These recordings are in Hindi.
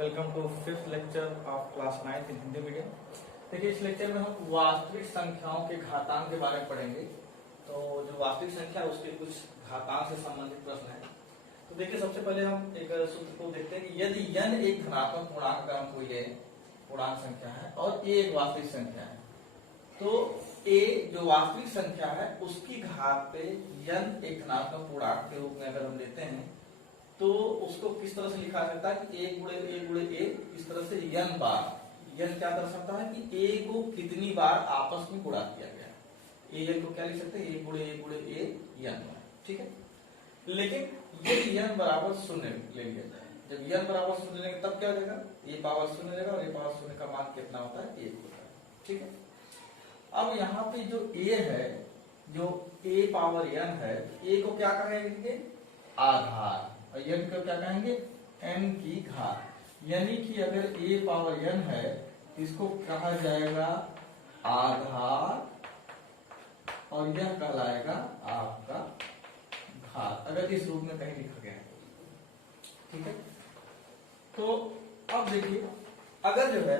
Welcome to fifth lecture of class 9 in Hindi medium. देखिए, इस लेक्चर में हम वास्तविक संख्याओं के घातांक के बारे में पढ़ेंगे। तो जो वास्तविक संख्या है उसके कुछ घातांक से संबंधित प्रश्न है। तो देखिए, सबसे पहले हम एक सूत्र को देखते हैं कि यदि n एक धनात्मक पूर्णांक का कोई पूर्णांक संख्या है और a एक वास्तविक संख्या है, तो a जो वास्तविक संख्या है उसकी घात पे n एक धनात्मक पूर्णांक के रूप में अगर हम लेते हैं तो उसको किस तरह से लिखा जाता है कि a गुणे a इस तरह से n बार। n क्या दर्शाता है कि a को कितनी बार आपस में गुणा किया गया। a को क्या लिख सकते हैं, a गुणे a n बार। ठीक है, लेकिन यदि n बराबर 0 ले लिया जाए, जब n बराबर 0 लेंगे तब क्या हो जाएगा, a पावर 0 रहेगा और a पावर 0 का मान कितना होता है, 1 होता है। ठीक है, अब यहाँ पे जो a है, जो a पावर n है, a को क्या कहेंगे, आधार, और n को क्या कहेंगे, n की घात। यानी कि अगर a पावर n है इसको कहा जाएगा आधार और यह कहलाएगा आपका घात, अगर इस रूप में कहीं लिखा गया है। ठीक है, तो अब देखिए, अगर जो है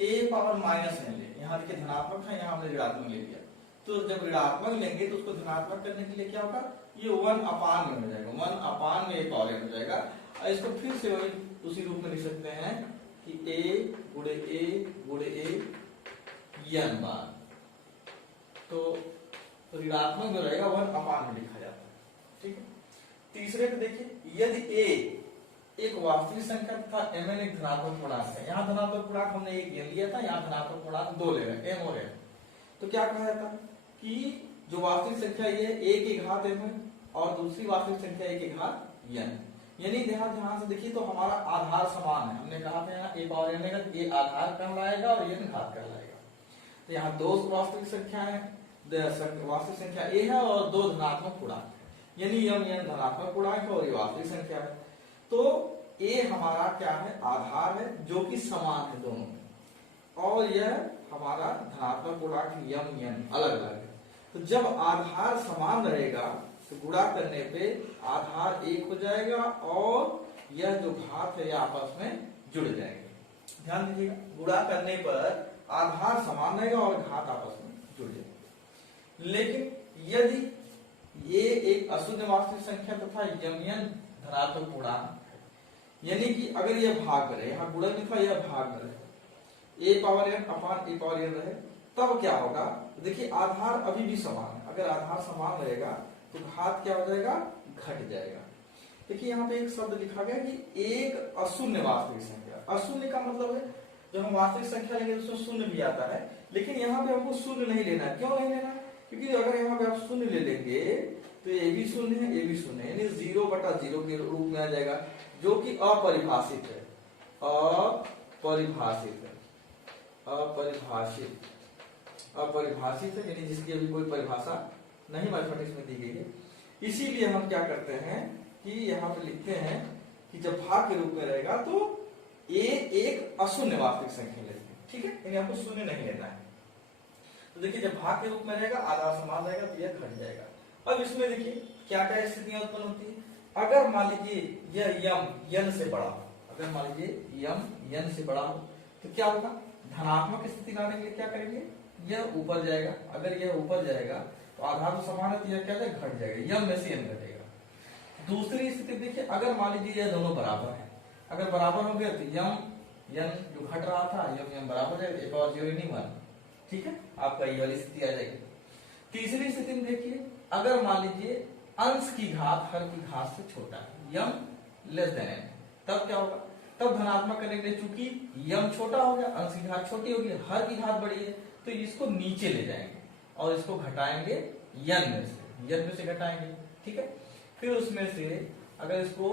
a पावर माइनस n ले, यहाँ देखिए धनात्मक है, यहाँ हमने ऋणात्मक ले लिया, तो जब ऋणात्मक लेंगे तो उसको धनात्मक करने के लिए क्या होगा, ये 1 अपान में हो जाएगा, 1 अपान में a पावर n हो जाएगा। और इसको फिर से वही उसी रूप में लिख सकते हैं कि a गुणे a n बार। तो ऋणात्मक जो रहेगा 1 अपान में लिखा जाता है। ठीक है, तीसरे को देखिए, यदि a एक वास्तविक संख्या तथा mn एक धनात्मक पूर्णांक है, यहाँ धनात्मक पूर्णांक हमने एक n लिया था, यहाँ धनात्मक पूर्णांक 2 ले रहे हैं, m और n। तो क्या कहा जाता है कि जो वास्तविक संख्या ये a की घात m है और दूसरी वास्तविक संख्या a की घात n। यानी ध्यान से देखिए, तो हमारा आधार समान है। हमने कहा था यहाँ a पावर n है, a आधार कहलाएगा और n घात कहलाएगा। तो यहाँ दो वास्तविक संख्या है, वास्तविक संख्या a है और दो धनात्मक पूर्णांक है, यानी m n धनात्मक पूर्णांक है और ये वास्तविक संख्या है। तो a हमारा क्या है, आधार है जो कि समान है दोनों में, और यह हमारा धनात्मक पूर्णांक m n अलग अलग है। तो जब आधार समान रहेगा तो गुणा करने पे आधार 1 हो जाएगा और यह जो घात है आपस में जुड़ जाएंगे। ध्यान दीजिएगा, गुणा करने पर आधार समान रहेगा और घात आपस में जुड़ जाएंगे। लेकिन यदि ये एक अशुद्ध वास्तविक संख्या तथा m n धनात्मक पूर्णांक है, यानी कि अगर यह भाग रहे, यहाँ गुणा में था, यह भाग रहे, a power n upon a power n रहे, तब क्या होगा, देखिए आधार अभी भी समान है। अगर आधार समान रहेगा तो घात क्या हो जाएगा, घट जाएगा। देखिए यहाँ पे एक शब्द लिखा गया कि एक अशून्य वास्तविक संख्या। अशून्य का मतलब है जब हम वास्तविक संख्या लेंगे तो उसमें शून्य भी आता है, लेकिन यहाँ पे हमको शून्य नहीं लेना है। क्यों नहीं लेना, क्योंकि अगर यहाँ पे आप शून्य ले लेंगे तो ये भी शून्य है, ये भी शून्य है, यानी 0/0 के रूप में आ जाएगा, जो कि अपरिभाषित है, अपरिभाषित है, यानी जिसकी अभी कोई परिभाषा नहीं मैथमेटिक्स में दी गई है। इसीलिए हम क्या करते हैं कि यहाँ पे लिखते हैं कि जब भाग के रूप में रहेगा तो a एक अशून्य वास्तविक संख्या लेते हैं। ठीक है, यानी आपको शून्य नहीं लेना है। तो देखिए, जब भाग के रूप में रहेगा, आधार समान रहेगा तो यह घट जाएगा। अब इसमें देखिए क्या क्या स्थितियां उत्पन्न होती है। अगर मान लीजिए यह m n से बड़ा हो, अगर मान लीजिए m n से बड़ा हो तो क्या होगा, धनात्मक स्थिति लाने के लिए क्या करेंगे, यह ऊपर जाएगा। अगर यह ऊपर जाएगा तो आधार तो समान है तो यह क्या है, घट जाएगा, m में से n घटेगा। दूसरी स्थिति देखिए, अगर मान लीजिए यह दोनों बराबर है, अगर बराबर हो गया तो m n जो घट रहा था m बराबर है, a पावर 0 नहीं 1। ठीक है, आपका ये वाली स्थिति आ जाएगी। तीसरी स्थिति में देखिए, अगर मान लीजिए अंश की घात हर की घात से छोटा है, m लेस देन n, तब क्या होगा, तब धनात्मक करेंगे, चूंकि m छोटा हो गया, अंश की घात छोटी होगी, हर की घात बड़ी है, तो इसको नीचे ले जाएंगे और इसको घटाएंगे n में से घटाएंगे। ठीक है, फिर उसमें से अगर इसको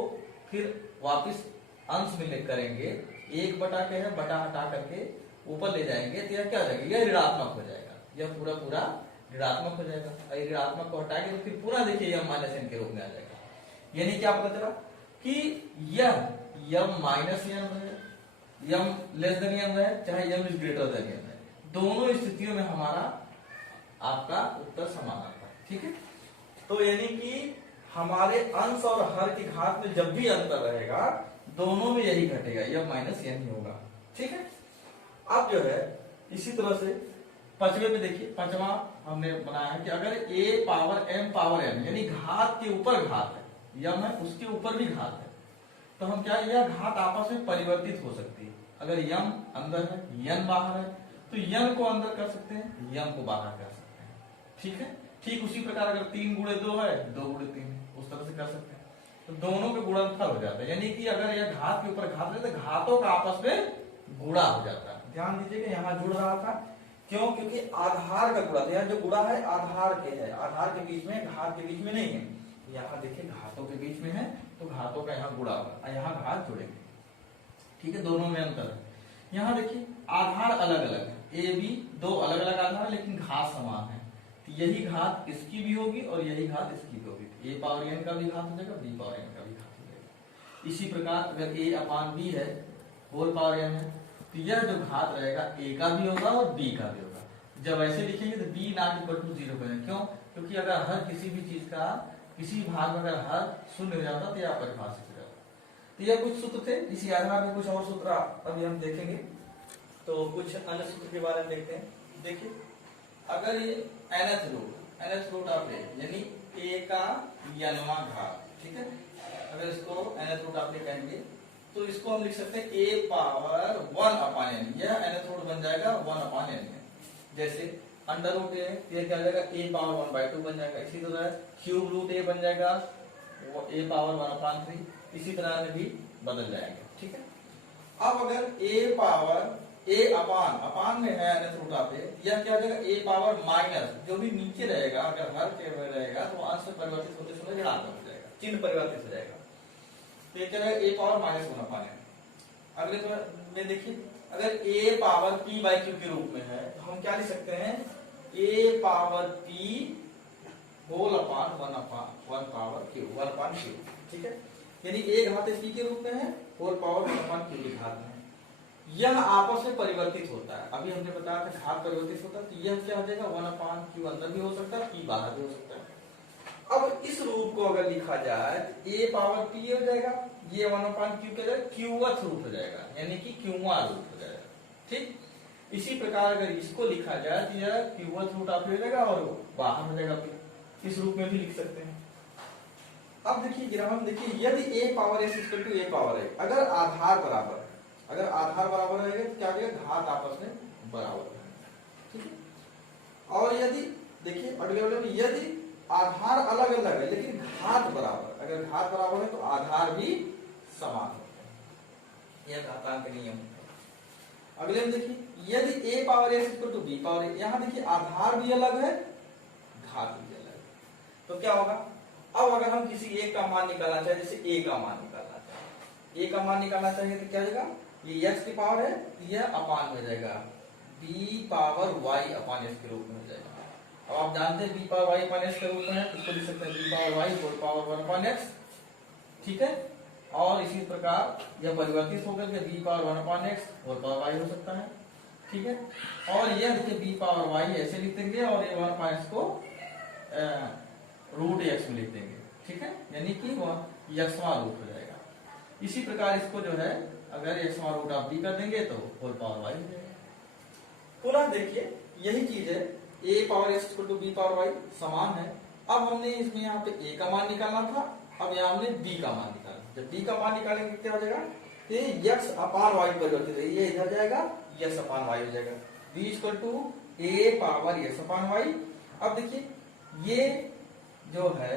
फिर वापस अंश में करेंगे, 1 बटा के है, बटा हटा करके ऊपर ले जाएंगे तो यह क्या हो जाएगा, यह ऋणात्मक हो जाएगा, यह पूरा ऋणात्मक हो जाएगा। और ऋणात्मक को हटाएंगे तो फिर पूरा देखिए यह -n के रूप में आ जाएगा। यानी क्या पता चला कि यह माइनस n है, m लेस देन n है, चाहे m is greater than n है, दोनों स्थितियों में हमारा आपका उत्तर समान आता है। ठीक है, तो यानी कि हमारे अंश और हर की घात में जब भी अंतर रहेगा दोनों में यही घटेगा, यह माइनस यह नहीं होगा। ठीक है, अब जो है इसी तरह से पांचवे में देखिए, पांचवा हमने बनाया है कि अगर a power m power n यानी घात के ऊपर घात है, यम है उसके ऊपर भी घात है, तो हम क्या, यह घात आपस में परिवर्तित हो सकती है। अगर यम अंदर है n बाहर है तो n को अंदर कर सकते हैं, यम को बाहर कर सकते हैं। ठीक है, ठीक उसी प्रकार अगर 3 गुणे 2 है, 2 गुणे 3 है, उस तरह से कर सकते हैं। तो दोनों के गुणनफल हो जाता है, यानी कि अगर यह घात के ऊपर घात है तो घातों का आपस में गुणा हो जाता है। ध्यान दीजिएगा यहाँ जुड़ रहा था, क्यों? क्योंकि आधार का गुणा, यहाँ जो गुणा है आधार के है, आधार के बीच में, घात के बीच में नहीं है। यहाँ देखिए घातों के बीच में है तो घातों का यहाँ गुणा होगा, यहाँ घात जुड़ेंगे। ठीक है, दोनों में अंतर है। यहाँ देखिए आधार अलग अलग है, ए बी दो अलग अलग आधार है लेकिन घात समान है, तो यही घात इसकी भी होगी और यही घात इसकी भी होगी। ए पावर एन का भी घात हो जाएगा, बी पावर एन का भी घात हो जाएगा। इसी प्रकार अगर ए अपान बी है, होल पावर एन है, तो यह जो घात रहेगा ए का भी होगा और बी का भी होगा। जब ऐसे लिखेंगे तो बी नॉट इक्वल टू 0 बनेगा। क्यों? क्योंकि अगर हर किसी भी चीज का किसी भाग में अगर हर शून्य हो जाता तो यह अपरिभाषित हो जाता। तो यह कुछ सूत्र थे, इसी आधार में कुछ और सूत्र अभी हम देखेंगे। तो कुछ अन्य सूत्र के बारे में देखते हैं। देखिए अगर ये nth रूट आप ले, यानी a का n वां घात, ठीक है, अगर इसको nth रूट आप ले कहेंगे तो इसको हम लिख सकते हैं a पावर 1 अपान n, यह nth रूट बन जाएगा 1 अपान n में। जैसे अंडर रूट है, यह क्या हो जाएगा a पावर 1/2 बन जाएगा। इसी तरह क्यूब रूट a बन जाएगा a पावर 1/3, इसी तरह में भी बदल जाएंगे। ठीक है, अब अगर a पावर a अपान में है nth रूट आप, यह क्या हो जाएगा a पावर माइनस, जो भी नीचे रहेगा अगर हर के में रहेगा तो अंश में परिवर्तित होते समय ऋणात्मक हो जाएगा, चिन्ह परिवर्तित हो जाएगा। तो ये क्या है a पावर -1 अपान n। अगले में देखिए अगर a पावर p/q के रूप में है तो हम क्या लिख सकते हैं, a power p whole upon 1 power q। ठीक है, यानी a घात p के रूप में है, होल पावर 1 अपान q की घात में। यह आपस में परिवर्तित होता है, अभी हमने बताया था घात परिवर्तित होता है, तो यह क्या हो जाएगा 1 अपान q अंदर भी हो सकता है, p बाहर भी हो सकता है। अब इस रूप को अगर लिखा जाए a पावर p हो जाएगा, ये 1 अपान q के qth रूट हो जाएगा, यानी कि qवां रूट हो जाएगा। ठीक, इसी प्रकार अगर इसको लिखा जाए तो यह qth रूट आप हो जाएगा और बाहर हो जाएगा, इस रूप में भी लिख सकते हैं। अब देखिए ग्राम देखिए, यदि a power s equal to a power है, अगर आधार बराबर है तो क्या होगा, घात आपस में बराबर है। ठीक है, और यदि देखिए अगले वाले में यदि आधार अलग अलग है लेकिन घात बराबर, अगर घात बराबर है तो आधार भी समान होते हैं, यह घातांक का नियम है। अगले में देखिए यदि a power s equal to b power a, यहां देखिए आधार भी अलग है घात भी अलग है, तो क्या होगा, अब अगर हम किसी एक का मान निकालना चाहे, जैसे a का मान निकालना चाहे, a का मान निकालना चाहिए तो क्या हो जाएगा, ये x की पावर है, यह अपान हो जाएगा b पावर y अपान s के रूप में हो जाएगा। अब आप जानते हैं b पावर y अपान s के रूप में है, इसको लिख सकते हैं b power y whole power 1 upon x। ठीक है, और इसी प्रकार यह परिवर्तित होकर के b power 1 upon x whole power y हो सकता है। ठीक है, और यह देखिए b पावर y ऐसे लिख देंगे और ये 1 अपान x को रूट x में लिख देंगे। ठीक है, यानी कि वह x वां रूट हो जाएगा। इसी प्रकार इसको जो है अगर x वां रूट आप b कर देंगे तो होल पावर y हो जाएगा। पुनः देखिए यही चीज है, a power s equal to b power y समान है। अब हमने इसमें यहाँ पे a का मान निकालना था, अब यहाँ हमने b का मान निकालना। जब b का मान निकालेंगे क्या हो जाएगा, x अपान y परिवर्तित है, ये इधर जाएगा x अपान y हो जाएगा, b equal to a power x upon y। अब देखिए ये जो है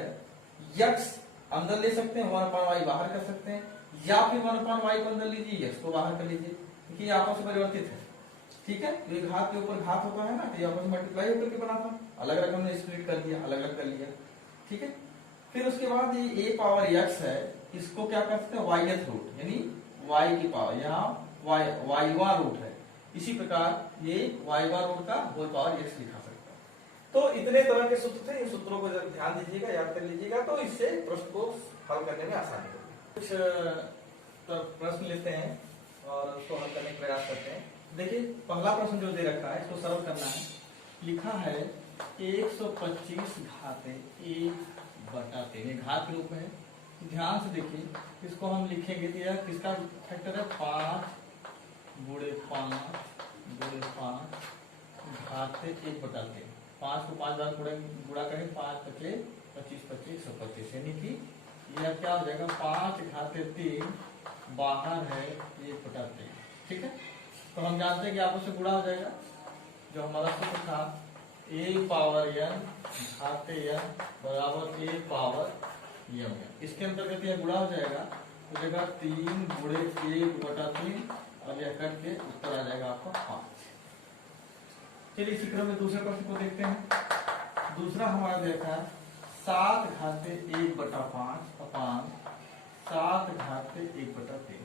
x अंदर ले सकते हैं, 1 अपान y बाहर कर सकते हैं, या फिर 1 अपान y को अंदर लीजिए, x को बाहर कर लीजिए, क्योंकि ये आपस में परिवर्तित है। ठीक है, ये घात के ऊपर घात होता है ना, तो ये आपस में मल्टीप्लाई होकर के बना था, अलग अलग हमने स्प्लिट कर दिया, अलग अलग कर लिया। ठीक है, फिर उसके बाद ये a पावर x है, इसको क्या कर सकते हैं yth रूट, यानी y की पावर, यहाँ y1 रूट है, इसी प्रकार ये y1 रूट का होल पावर x लिखा सकते हैं। तो इतने तरह के सूत्र थे, इन सूत्रों को जब ध्यान दीजिएगा, याद कर लीजिएगा, तो इससे प्रश्न को हल करने में आसानी होगी। कुछ प्रश्न लेते हैं और उसको हल करने का प्रयास करते हैं। देखिए पहला प्रश्न जो दे रखा है इसको सरल करना है। लिखा है 125 घाते 1/3, घात के रूप में है, ध्यान से देखिए, इसको हम लिखेंगे तो यह किसका फैक्टर है, 5 गुणे 5 घाते 1/3। 5 को 5 बार गुणा करें, 5 पचे 25 25 125, यानी कि यह क्या हो जाएगा, 5 घाते 3 बाहर है 1/3। ठीक है, तो हम जानते हैं कि आपस में गुणा हो जाएगा। जो हमारा सूत्र था a पावर n घाते n बराबर a पावर m। इसके अंतर्गत यह गुणा हो जाएगा, तो जगह 3 गुणे 1/3 और यह कट के उत्तर आ जाएगा आपका 5। चलिए इसी क्रम में दूसरे प्रश्न को देखते हैं। दूसरा हमारा देखा 7 घाते 1/5 अपान 7 घाते 1/3।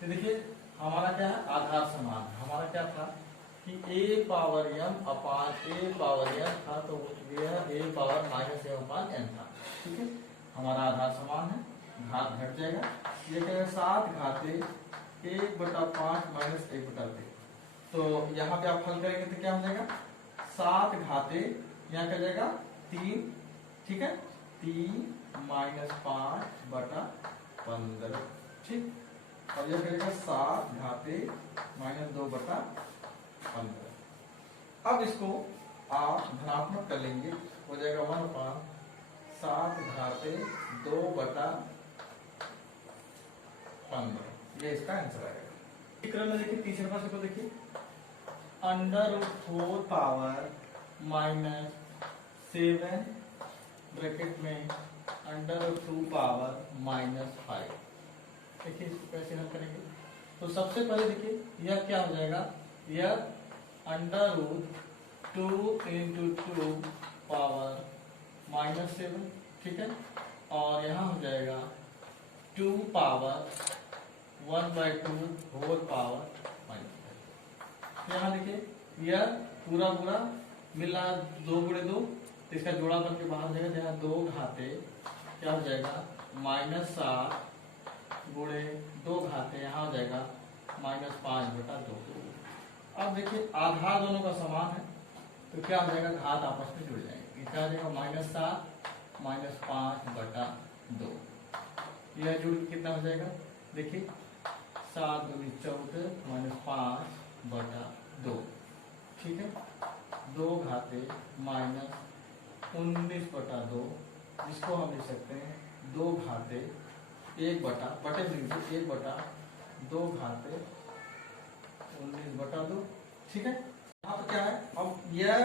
तो देखिए हमारा क्या है, आधार समान। हमारा क्या था कि a power m upon a power n था, तो यह a power minus m upon n था। ठीक है, हमारा आधार समान है, घात घट जाएगा। ये कहेगा 7 घाते 1/5 माइनस 1/3। तो यहाँ पे आप हल करेंगे तो क्या हो जाएगा, 7 घाते यहाँ क्या जाएगा 3। ठीक है, 3 माइनस 5/15। ठीक, और यह करेगा 7 घाते माइनस 2/15। अब इसको आप धनात्मक कर लेंगे, हो जाएगा 1/7 घाते 2/15। ये इसका आंसर आएगा। क्रम में देखिए तीसरे प्रश्न को देखिए, √4 पावर -7 ब्रैकेट में √2 पावर -5। देखिए इसको कैसे हल करेंगे। तो सबसे पहले देखिए यह क्या हो जाएगा, यह √2 × 2 पावर -7। ठीक है, और यहाँ हो जाएगा 2 पावर 1/2 होल पावर -5। यहाँ देखिए यह पूरा पूरा मिल रहा है 2 गुणे 2, तो इसका जोड़ा बन के बाहर जाएगा। यहाँ 2 घाते क्या हो जाएगा, -7 गुणे 2 घाते यहाँ हो जाएगा -5/2। अब देखिए आधार दोनों का समान है, तो क्या हो जाएगा, घात आपस में जुड़ जाएंगे। क्या हो जाएगा, -7 -5/2। यह जुड़ कितना हो जाएगा, देखिए 7 दूनी 14 -5/2। ठीक है, 2 घाते -19/2, जिसको हम लिख सकते हैं 2 घाते 1/2 घाते 19/2। ठीक है, यहाँ पे क्या है, अब यह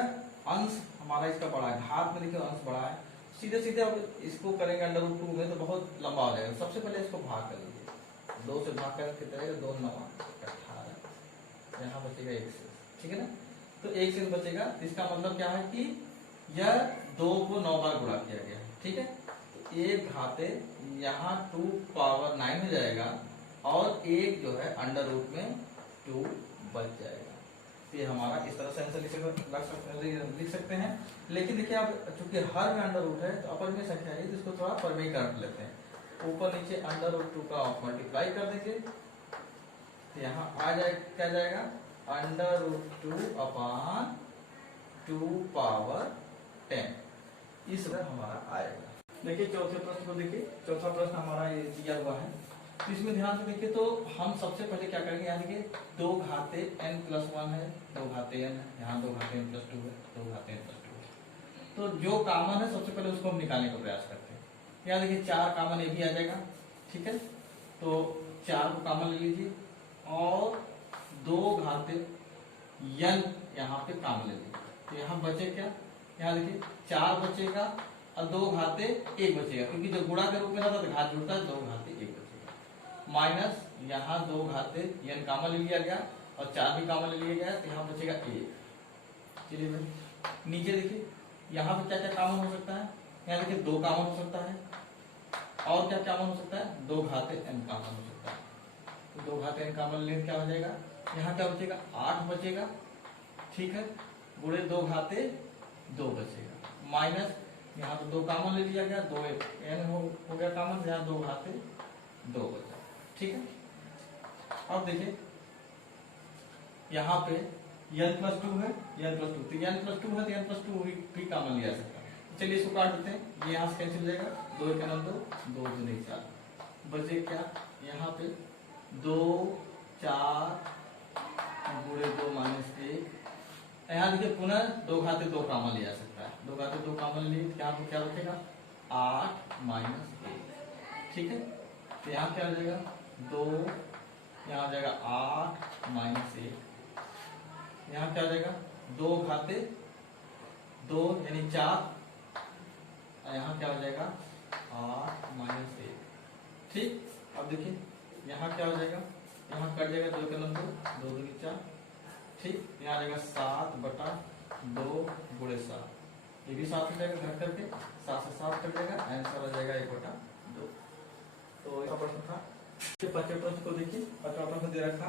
अंश हमारा इसका बड़ा है, घात में देखिए अंश बड़ा है। सीधे सीधे अब इसको करेंगे √2 में तो बहुत लंबा हो जाएगा। सबसे पहले इसको भाग कर लीजिए, 2 से भाग कर कितना 2 9 18, यहाँ बचेगा 1 से। ठीक है ना, तो 1 से बचेगा। इसका मतलब क्या है कि यह 2 को 9 बार गुणा किया गया है। ठीक है, तो 1 घाते यहाँ 2 पावर 9 हो जाएगा, और 1 जो है √2 में 2 बच जाएगा। ये हमारा इस तरह से आंसर लिख सकते हैं। लेकिन देखिए आप चूंकि हर में √2 है, तो अपर में संख्या है, तो इसको थोड़ा परमेय कर लेते हैं। ऊपर नीचे √2 का मल्टीप्लाई कर देंगे, तो यहाँ आ जाए क्या जाएगा, √2 अपान 2 पावर 10। इस तरह हमारा आएगा। देखिए चौथे प्रश्न को देखिए, चौथा प्रश्न हमारा ये दिया हुआ है। इसमें ध्यान से देखिए, तो हम सबसे पहले क्या करेंगे, यहाँ देखिए 2 घाते n+1 है, 2 घाते n है, यहाँ 2 घाते n+2 है, 2 घाते n+2 है। तो जो कॉमन है सबसे पहले उसको हम निकालने का प्रयास करते हैं। यहाँ देखिए 4 कॉमन ये भी आ जाएगा। ठीक है, तो 4 को कॉमन ले लीजिए, और 2 घाते n यहाँ पे कॉमन ले लीजिए, तो यहाँ बचे क्या, यहाँ देखिए 4 बचेगा और 2 घाते 1 बचेगा, क्योंकि जो गुणा के रूप में रहता है तो घात जुड़ता है, 2 घाते 1 बचेगा। माइनस यहाँ 2 घाते n कॉमन ले लिया गया और 4 भी कॉमन ले लिया गया, तो यहाँ बचेगा 1। चलिए भाई नीचे देखिए, यहाँ पे क्या क्या कॉमन हो सकता है, यहाँ देखिए 2 कॉमन हो सकता है, और क्या कॉमन हो सकता है, 2 घाते n कॉमन हो सकता है। तो 2 घाते n कॉमन लेने क्या हो जाएगा, यहाँ क्या बचेगा, 8 बचेगा। ठीक है, गुणे 2 घाते 2 बचेगा, माइनस यहाँ तो 2 कॉमन ले लिया गया, 2 n हो गया कॉमन, यहाँ 2 घाते 2 बचा। ठीक है, अब देखिए यहाँ पे n+2 है, n+2 तो n+2 है, तो n+2 भी कॉमन लिया सकता है। चलिए इसको काट देते हैं, ये यहाँ से कैंसिल हो जाएगा, 2 1 9 2, 2 2 नहीं 4, बचे क्या यहाँ पे 2 4 गुणे 2 माइनस 1। यहाँ देखिए पुनः 2 घाते 2 कॉमन लिया जा सकता है, 2 घाते 2 कॉमन लिए यहाँ पे क्या रखेगा 8 माइनस 1, ठीक है। तो यहाँ क्या हो जाएगा 2, यहाँ हो जाएगा 8 माइनस 1, यहाँ क्या हो जाएगा 2 घाते 2 यानी 4, यहाँ क्या हो जाएगा 8 माइनस 1, ठीक। अब देखिए यहाँ क्या हो जाएगा, यहाँ कट जाएगा 2 का 2 2 2 4, ठीक। यहाँ आ जाएगा 7/2 गुणे 7, ये भी 7 हो जाएगा, घर करके 7 से 7 कट जाएगा, आंसर हो जाएगा 1/2। तो ऐसा प्रश्न था। पांचवें प्रश्न को देखिए, पांचवा प्रश्न दे रखा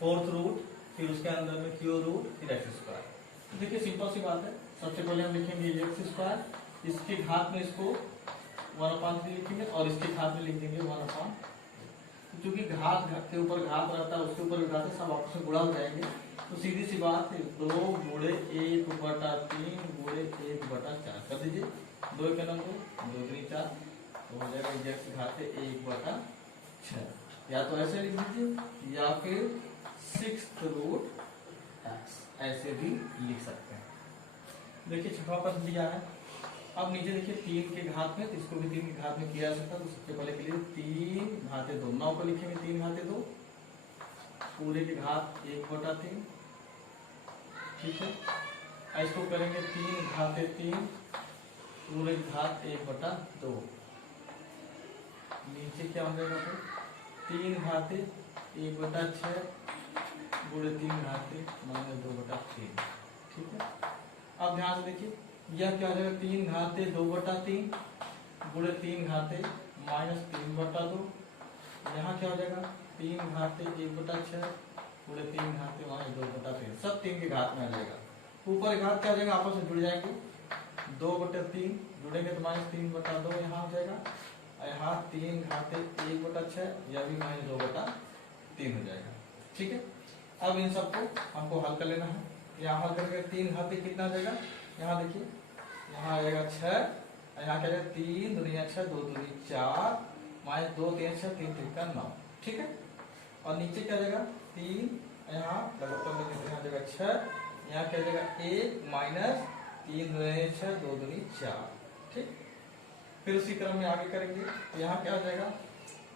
4th रूट, फिर उसके अंदर में क्यूब रूट, फिर एक्स स्क्वायर। तो देखिए सिंपल सी बात है, सबसे पहले हम लिखेंगे एक्स स्क्वायर, इसके घात में इसको 1/3 लिखेंगे और इसके घात में लिख देंगे 1/, क्योंकि घात के ऊपर घात रहता है, उसके ऊपर भी घात है, सब आपस में गुणा हो जाएंगे। तो सीधी सी बात है 2 गुणे 1/3 गुणे 1/4 कर दीजिए, 2 के नंबर 2 3 4, तो हो जाएगा एक्स घात 1/6। या तो ऐसे लिख दीजिए या फिर 6th रूट एक्स, ऐसे भी लिख सकते हैं। देखिए छठवां प्रश्न दिया है, अब नीचे देखिए 3 के घात में, तो इसको भी 3 के घात में किया जा सकता है। तो सबसे पहले के लिए 3 घाते 2, 9 को लिखेंगे 3 घाते 2, पूरे के घात 1/3, ठीक है। इसको करेंगे 3 घाते 3, पूरे के घात 1/2, नीचे क्या हो जाएगा फिर 3 घाते 1/6 गुणे 3 घाते -2/3, ठीक है। अब ध्यान से देखिए यह क्या हो जाएगा 3 घाते 2/3 गुणे 3 घाते -3/2, यहाँ क्या हो जाएगा 3 घाते 1/6 गुणे 3 घाते -2/3, सब 3 के घात में आ जाएगा। ऊपर घात क्या हो जाएगा आपस में जुड़ जाएंगे, 2/3 जुड़ेंगे तो -3/2 यहाँ हो जाएगा, यहाँ 3 घाते 1/6, यह भी -2/3 हो जाएगा, ठीक है। अब इन सबको हमको हल कर लेना है, यहाँ हल करके 3 घाते कितना हो जाएगा, यहाँ देखिए यहाँ आ जाएगा 6, यहाँ क्या जाएगा 3 दूनी 6 2 दूनी 4 -2 3 6 3 3 9, ठीक है। और नीचे क्या जाएगा 3, यहाँ यहाँ जाएगा 6, यहाँ क्या जाएगा 1 माइनस 3 दूनी 6 2 दूनी 4, ठीक। फिर उसी क्रम में आगे करेंगे, तो यहाँ क्या हो जाएगा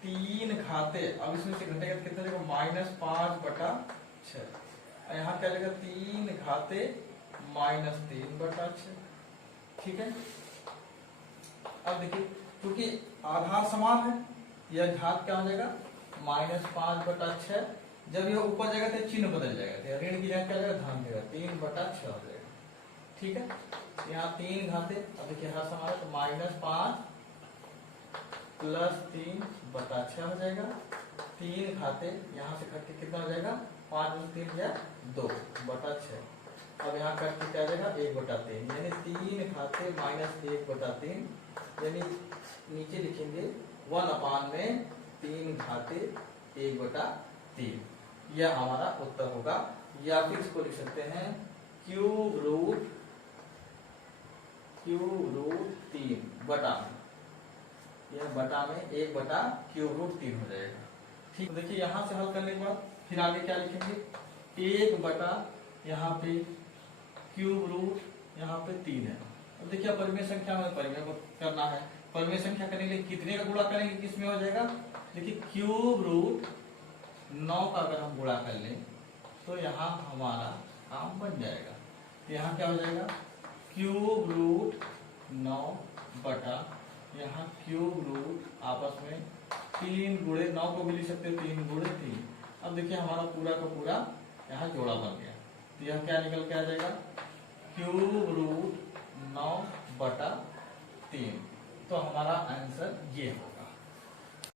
3 घाते, अब इसमें से घटेगा कितना जाएगा -5/6, यहाँ क्या जाएगा 3 घाते -3/6, ठीक है। अब देखिए क्योंकि आधार समान है, यह घात क्या हो जाएगा -5/6, जब यह ऊपर जाएगा तो चिन्ह बदल जाएगा, ऋण की जगह क्या जाएगा धन देगा, 3/6 हो जाएगा, ठीक है। यहाँ 3 घाते, अब देखिए हर समान है तो -5 + 3/6 हो जाएगा, 3 घाते यहाँ से घट के कितना हो जाएगा 5 + 3 या 2/6, अब यहाँ कट के क्या जाएगा 1/3, यानी 3 घाते -1/3, यानी नीचे लिखेंगे 1/3 घाते 1/3, यह हमारा उत्तर होगा। या फिर इसको लिख सकते हैं क्यूब रूट 3 बटा में, यह बटा में 1/3 हो जाएगा, ठीक। देखिए यहाँ से हल करने के बाद फिर आगे क्या लिखेंगे 1/, यहाँ पे क्यूब रूट, यहाँ पे 3 है। अब देखिए परिमेय संख्या में परिमेय को करना है, परिमेय संख्या करने के लिए कितने का गुणा करेंगे, किसमें हो जाएगा, देखिए क्यूब रूट 9 का अगर हम गुणा कर लें तो यहाँ हमारा काम बन जाएगा। तो यहाँ क्या हो जाएगा क्यूब रूट 9 बटा, यहाँ क्यूब रूट आपस में 3 गुणे 9 को भी लिख सकते हैं 3 गुणे 3। अब देखिए हमारा पूरा का पूरा यहाँ जोड़ा बन गया, तो यह क्या निकल के आ जाएगा क्यूब रूट 9/3, तो हमारा आंसर ये होगा।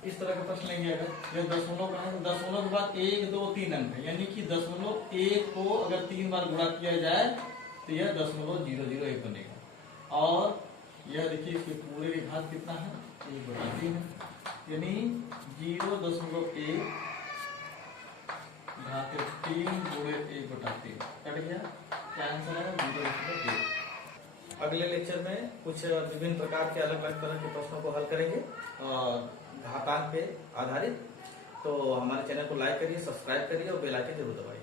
इस तरह का प्रश्न लेंगे, अगर ये दशमलव का है तो दशमलव के बाद 1 2 3 अंक है, यानी कि 0.1 को अगर 3 बार गुणा किया जाए तो यह 0.001 बनेगा। और यह देखिए इसके पूरे के घात कितना है 1/3 है, यानी 0.1 घात 3 गुणे 1/3 कट गया, क्या आंसर आएगा 0.1। अगले लेक्चर में कुछ विभिन्न प्रकार के अलग अलग तरह के प्रश्नों को हल करेंगे और घातांक पे आधारित। तो हमारे चैनल को लाइक करिए, सब्सक्राइब करिए और बेल आइकन जरूर दबाइए।